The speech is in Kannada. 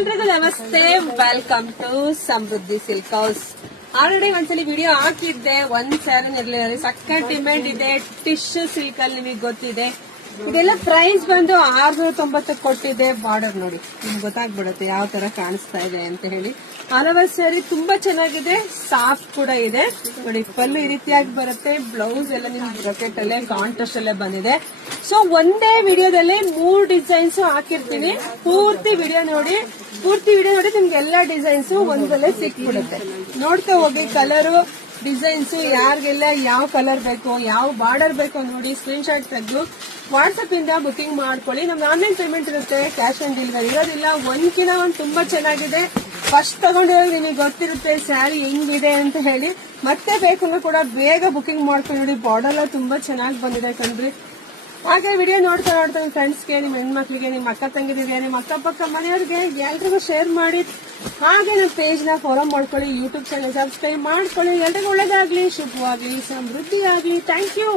ಎಲ್ರಿಗೂ ನಮಸ್ತೆ, welcome to Samriddhi silk house. Already ಒಂದ್ಸಲಿ ವಿಡಿಯೋ ಹಾಕಿದ್ದೆ, ಒಂದ್ ಸ್ಯಾರಿ ಇರ್ಲಿಲ್ಲ, ಸಕ್ಕ ಡಿಮ್ಯಾಂಡ್ ಇದೆ. ಟಿಶ್ಯೂ ಸಿಲ್ಕ್ ಅಲ್ಲಿ ನಿಮಗೆ ಗೊತ್ತಿದೆ. ಇದೆಲ್ಲ ಪ್ರೈಸ್ ಬಂದು 690 ಕೊಟ್ಟಿದೆ. ಬಾರ್ಡರ್ ನೋಡಿ, ನಿಮ್ಗೆ ಗೊತ್ತಾಗ್ಬಿಡುತ್ತೆ ಯಾವ ತರ ಕಾಣಿಸ್ತಾ ಇದೆ ಅಂತ ಹೇಳಿ. ಆಲ್ ಸ್ಯಾರಿ ತುಂಬಾ ಚೆನ್ನಾಗಿದೆ, ಸಾಫ್ಟ್ ಕೂಡ ಇದೆ ನೋಡಿ. ಪಲ್ಲು ಈ ರೀತಿಯಾಗಿ ಬರುತ್ತೆ, ಬ್ಲೌಸ್ ಎಲ್ಲ ನಿಮ್ಗೆ ಬ್ರೊಕೆಟ್ ಅಲ್ಲೇ ಕಾಂಟ್ರಾಸ್ಟ್ ಅಲ್ಲೇ ಬಂದಿದೆ. ಸೊ ಒಂದೇ ವಿಡಿಯೋದಲ್ಲಿ 3 ಡಿಸೈನ್ಸ್ ಹಾಕಿರ್ತೀನಿ. ಪೂರ್ತಿ ವಿಡಿಯೋ ನೋಡಿ ನಿಮ್ಗೆ ಎಲ್ಲಾ ಡಿಸೈನ್ಸ್ ಒಂದಲ್ಲೇ ಸಿಕ್ಬಿಡುತ್ತೆ. ನೋಡ್ತಾ ಹೋಗಿ ಕಲರು ಡಿಸೈನ್ಸ್, ಯಾರಿಗೆಲ್ಲ ಯಾವ ಕಲರ್ ಬೇಕು, ಯಾವ ಬಾರ್ಡರ್ ಬೇಕು ನೋಡಿ ಸ್ಕ್ರೀನ್ ಶಾಟ್ ತೆಗೆದು ವಾಟ್ಸ್ಆಪ್ ಇಂದ ಬುಕಿಂಗ್ ಮಾಡ್ಕೊಳ್ಳಿ. ನಮ್ಗೆ ಆನ್ಲೈನ್ ಪೇಮೆಂಟ್ ಇರುತ್ತೆ, ಕ್ಯಾಶ್ ಆನ್ ಡೆಲಿವರಿ ಇರೋದಿಲ್ಲ. ಒಂದ್ಕಿನ ಒಂದು ತುಂಬಾ ಚೆನ್ನಾಗಿದೆ. ಫಸ್ಟ್ ತಗೊಂಡಿರೋ ನಿಮಗೆ ಗೊತ್ತಿರುತ್ತೆ ಸ್ಯಾರಿ ಹೆಂಗಿದೆ ಅಂತ ಹೇಳಿ. ಮತ್ತೆ ಬೇಕು ಕೂಡ ಬೇಗ ಬುಕಿಂಗ್ ಮಾಡ್ಕೊಂಡು ನೋಡಿ. ಬಾರ್ಡರ್ ತುಂಬಾ ಚೆನ್ನಾಗಿ ಬಂದಿದೆ ಕಣ್ರಿ. ಹಾಗೆ ವಿಡಿಯೋ ನೋಡ್ತಾ ನಿಮ್ಮ ಫ್ರೆಂಡ್ಸ್ಗೆ, ನಿಮ್ಮ ಹೆಣ್ಮಕ್ಳಿಗೆ, ನಿಮ್ಮ ಅಕ್ಕ ತಂಗಿರಿಗೆ, ನಿಮ್ಮ ಅಕ್ಕಪಕ್ಕ ಮನೆಯವ್ರಿಗೆ ಎಲ್ರಿಗೂ ಶೇರ್ ಮಾಡಿ. ಹಾಗೆ ನಮ್ಮ ಪೇಜ್ ನ ಫಾಲೋ ಮಾಡ್ಕೊಳ್ಳಿ, ಯೂಟ್ಯೂಬ್ ಚಾನಲ್ ಸಬ್ಸ್ಕ್ರೈಬ್ ಮಾಡ್ಕೊಳ್ಳಿ. ಎಲ್ರಿಗೂ ಒಳ್ಳೇದಾಗ್ಲಿ, ಶುಭವಾಗ್ಲಿ, ಸಮೃದ್ಧಿ ಆಗ್ಲಿ. Thank you.